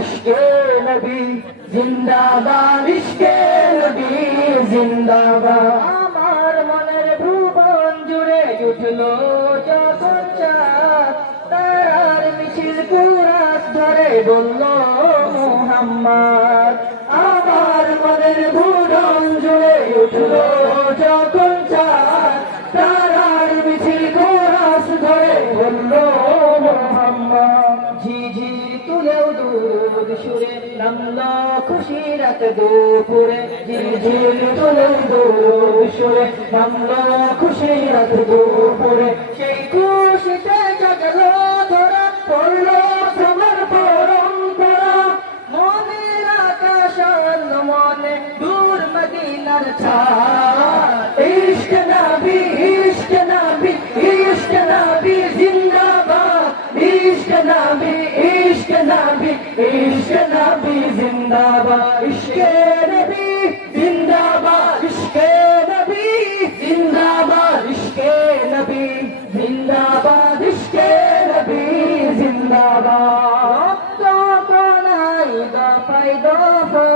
ইশকে নবী জিন্দাবাদ ইশকে নবী জিন্দাবাদ। আমার মনের ভুবন জুড়ে উঠল যখন চাঁদ তারার মিছিল কুরাস ধরে বলল, মোহাম্মদ। আমার মনের ভুবন জুড়ে উঠল যখন নামলো খুশি রাত দুপুরে ঝিঝির তুলেও দুধ সুরে। নামলো খুশি রাত দুপুরে, সেই খুশিতে জাগলো ধরা, পড়ল সবার পরম্পরা। মনের মনে, দূর মদিনার ছাড় जिंदाबाद इश्के नबी जिंदाबाद इश्के नबी जिंदाबाद इश्के नबी जिंदाबाद इश्के नबी जिंदाबाद तो कोनाई दफाई दफा